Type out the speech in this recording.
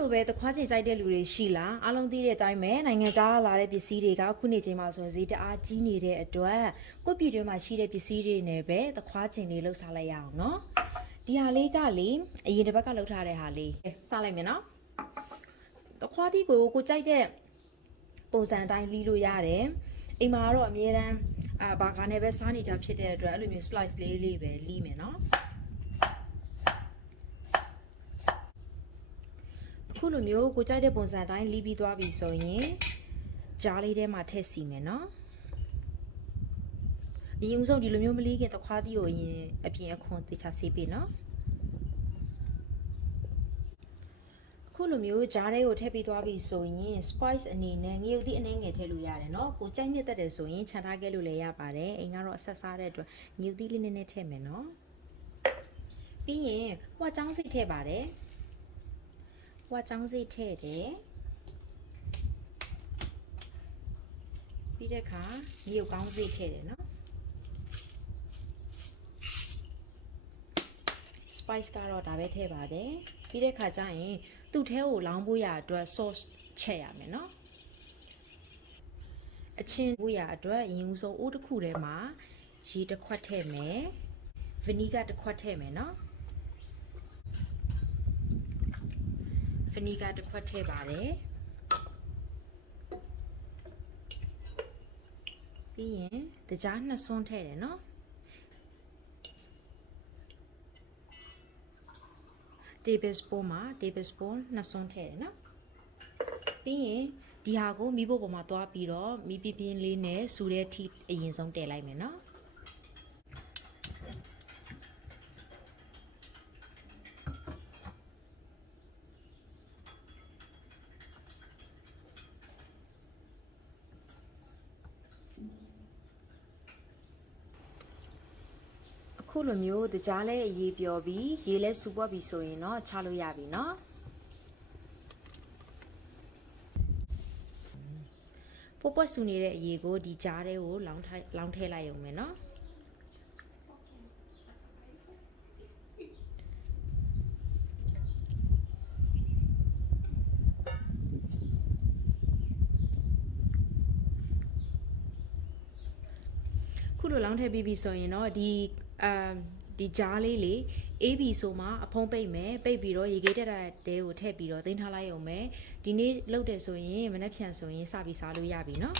လိုပဲတခွားချင်ကြိုက်တဲ့လူတွေရှိလားအားလုံးသိတဲ့အတိုင်းပဲနိုင်ငံခြားလာတဲ့ပစ္စည်းတွေကခုနေချိန်မှာဆိုရင်ဈေးတအားကြီးနေတဲ့အတွက်ကိုယ့်ပြည်တွင်းမှာရှိတဲ့ပစ္စည်းတွေနဲ့ပဲတခွားချင်လေးလှုပ်စားလိုက်ရအောင်နော်ဒီဟာလေးကလေအရင်တစ်ပတ်ကလှုပ်ထားတဲ့ဟာလေးစလိုက်မယ်နော်တခွားသီးကိုကြိုက်တဲ့ပုံစံအတိုင်းလီးလို့ရတယ်အိမ်မှာကတော့အမြဲတမ်းဘာကာနဲ့ပဲစားနေကြဖြစ်တဲ့အတွက်အဲ့လိုမျိုး slice လေးပဲလီးမယ်နော်ခုလိုမျိုးကိုကြိုက်တဲ့ပုံစံအတိုင်းလီးပြီးသွားပြီဆိုရင်ကြားလေးထဲမှာထည့်စီမယ်နော်အရင်ဆုံးဒီလိုမျိုးမလီးခင်တခွားသီးကိုအရင်အပြင်အခွန်တေချာဆေးပေးနော်ခုလိုမျိုးကြားထဲကိုထည့်ပြီးသွားပြီဆိုရင် spice အနေနဲ့ငရုတ်သီးအနှဲငယ်ထည့်လို့ရတယ်နော်ကိုကြိုက်နှစ်သက်တယ်ဆိုရင်ခြံထားခဲ့လို့လည်းရပါတယ်အိမ်ကတော့အဆက်စားတဲ့အတွက်ငရုတ်သီးလေးနည်းနည်းထည့်မယ်နော်ပြီးရင်ဝါချောင်းစိတ်ထည့်ပါတယ်ဝါချောင်းစိတ်ထည့်တယ်ပြီးတဲ့အခါငရုတ်ကောင်းစိတ်ထည့်တယ်နော် spice ကတော့ဒါပဲထည့်ပါတယ်ပြီးတဲ့အခါကျရင်သူ့ထဲကိုလောင်းဖို့ရအတွက် sauce ချက်ရမယ်နော်အချင်းဖို့ရအတွက်ရင်ဦးဆုံးအိုးတစ်ခုထဲမှာရေတစ်ခွက်ထည့်မယ် vinegar တစ်ခွက်ထည့်မယ်နော် vinegar တစ်ခွက်ထည့်ပါတယ်ပြီးရင်တကြားနှစ်စွန်းထည့်တယ်နော်tablespoon မှာ tablespoon နှစ်စွန်းထည့်တယ်နော်ပြီးရင်ဒီဟာကိုမီးဖို့ပေါ်မှာသွားပြီးတော့မီးပြင်းလေးနဲ့စူတဲ့ထိအရင်ဆုံးတည်လိုက်မယ်နော်ခုလိုမျိုးတကြားလဲအရေးပြောပြီးရေလဲစူပွက်ပြီးဆိုရင်တော့ချလို့ရပြီเนาะပွက်စူနေတဲ့အရေးကိုဒီကြားထဲကိုလောင်းထည့်လိုက်ရုံပဲเนาะခုလိုလောင်းထည့်ပြီးပြီဆိုရင်တော့ဒီကြားလေးလေအေးပြီဆိုမှအဖုံးပိတ်မယ်ပိတ်ပြီးတော့ရေခဲတက်တဲ့တဲကိုထည့်ပြီးတော့သိမ်းထားလိုက်ရုံပဲဒီနေ့လုပ်တယ်ဆိုရင်မနေ့ဖြန်ဆိုရင်စပြီးစားလို့ရပြီเนาะ